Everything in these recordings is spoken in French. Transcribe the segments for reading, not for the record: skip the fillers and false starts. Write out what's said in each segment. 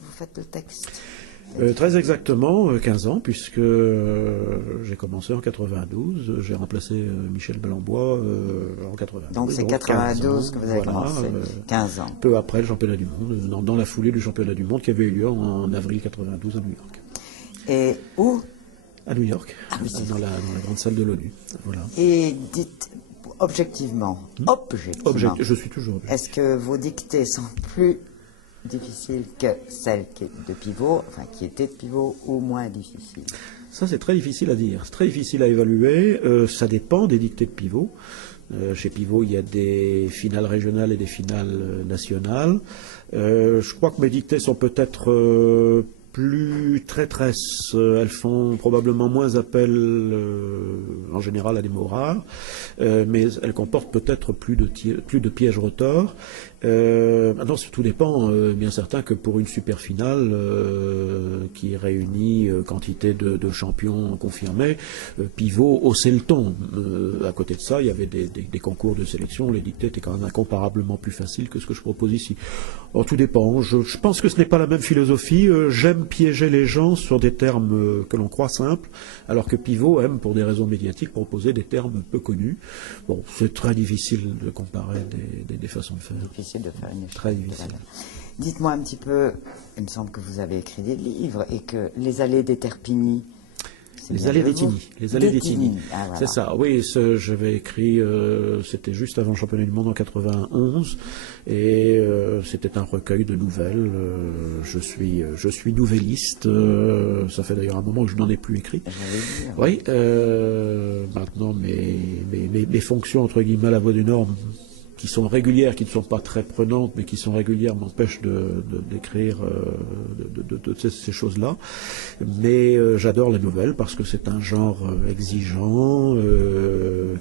Vous faites le texte? Très exactement, 15 ans, puisque j'ai commencé en 92, j'ai remplacé Michel Belambois en 92. Donc c'est 92 que vous avez commencé, 15 ans. Peu après le championnat du monde, dans la foulée du championnat du monde qui avait eu lieu en avril 92 à New York. Et où? À New York, dans la grande salle de l'ONU. Voilà. Et dites objectivement, Je suis toujours objectif. est-ce que vos dictées sont plus difficiles que celles de pivot, enfin qui étaient de pivot, ou moins difficiles? Ça, c'est très difficile à dire. C'est très difficile à évaluer. Ça dépend des dictées de pivot. Chez Pivot, il y a des finales régionales et des finales nationales. Je crois que mes dictées sont peut-être plus traîtresses. Elles font probablement moins appel en général à des mots rares, mais elles comportent peut-être plus de pièges retors. Maintenant, tout dépend, bien certain que pour une super finale qui réunit quantité de champions confirmés, Pivot haussait le ton. À côté de ça, il y avait des concours de sélection, les dictées étaient quand même incomparablement plus faciles que ce que je propose ici. Alors, tout dépend. Je pense que ce n'est pas la même philosophie. J'aime piéger les gens sur des termes que l'on croit simples, alors que Pivot aime, pour des raisons médiatiques, proposer des termes peu connus. Bon, c'est très difficile de comparer des façons de faire. Difficile de faire une échelle. Très difficile. Dites-moi un petit peu, il me semble que vous avez écrit des livres et que Les allées d'Eterpigny. Les allées d'Étigny. Les allées d'Étigny. Ah, voilà. C'est ça, oui, j'avais écrit, c'était juste avant le championnat du monde en 91, et c'était un recueil de nouvelles. Je suis nouvelliste, ça fait d'ailleurs un moment que je n'en ai plus écrit. Oui, maintenant mes fonctions, entre guillemets, à la Voix du Nord, qui sont régulières, qui ne sont pas très prenantes, mais qui sont régulières, m'empêchent d'écrire de ces choses-là. Mais j'adore la nouvelle parce que c'est un genre exigeant,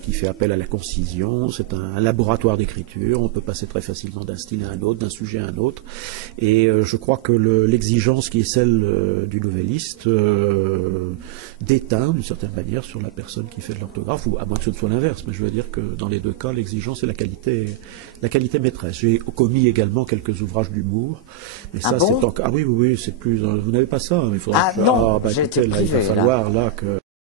qui fait appel à la concision, c'est un laboratoire d'écriture, on peut passer très facilement d'un style à un autre, d'un sujet à un autre, et je crois que l'exigence qui est celle du nouvelliste déteint d'une certaine manière sur la personne qui fait de l'orthographe, ou à moins que ce ne soit l'inverse, mais je veux dire que dans les deux cas, l'exigence et la qualité maîtresse. J'ai commis également quelques ouvrages d'humour. Mais ça, bon? c'est encore. Ah oui, c'est plus. Vous n'avez pas ça. Il faudra non, écoutez, là, il va falloir là que.